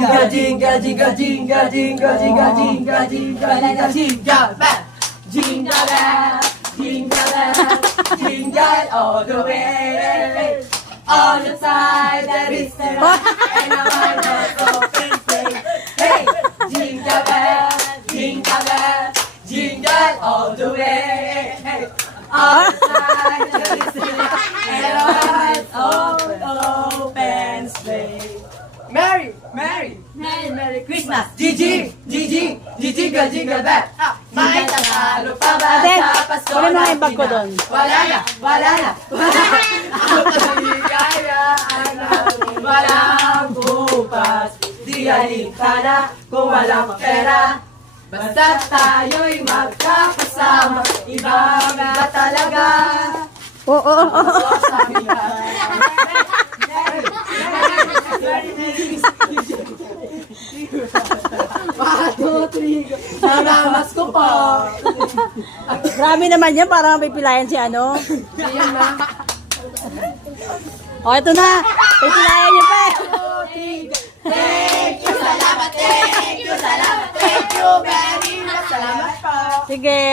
Jingle, jingle, jingle, jingle, jingle, jingle, jingle, jingle, jingle bell. Jingle bell, jingle bell, jingle all the way. On the side there is the rock and a minor open sleigh. Hey, jingle bell, jingle all the way. Hey, on the side there is the rock and a minor open sleigh. Merry, Merry, Merry, Merry Christmas! Gigi, Gigi, Jingle, jingle bell! May tatalo pa ba sa Pasko kunin mo na na yung bag ko doon. Wala na, wala na, wala na! Ang paligayaan natin walang bukas. Di halika na kung walang pera. Basta tayo'y magkakasama, iba ba talaga? Oo. Sabi ka. Nanamas ko pa. Grabe naman yan, parang pipilayan si ano. Ayan na. O, ito na. Pipilayan niyo pa eh. Thank you, salamat, thank you, salamat, thank you very much. Salamat po. Sige.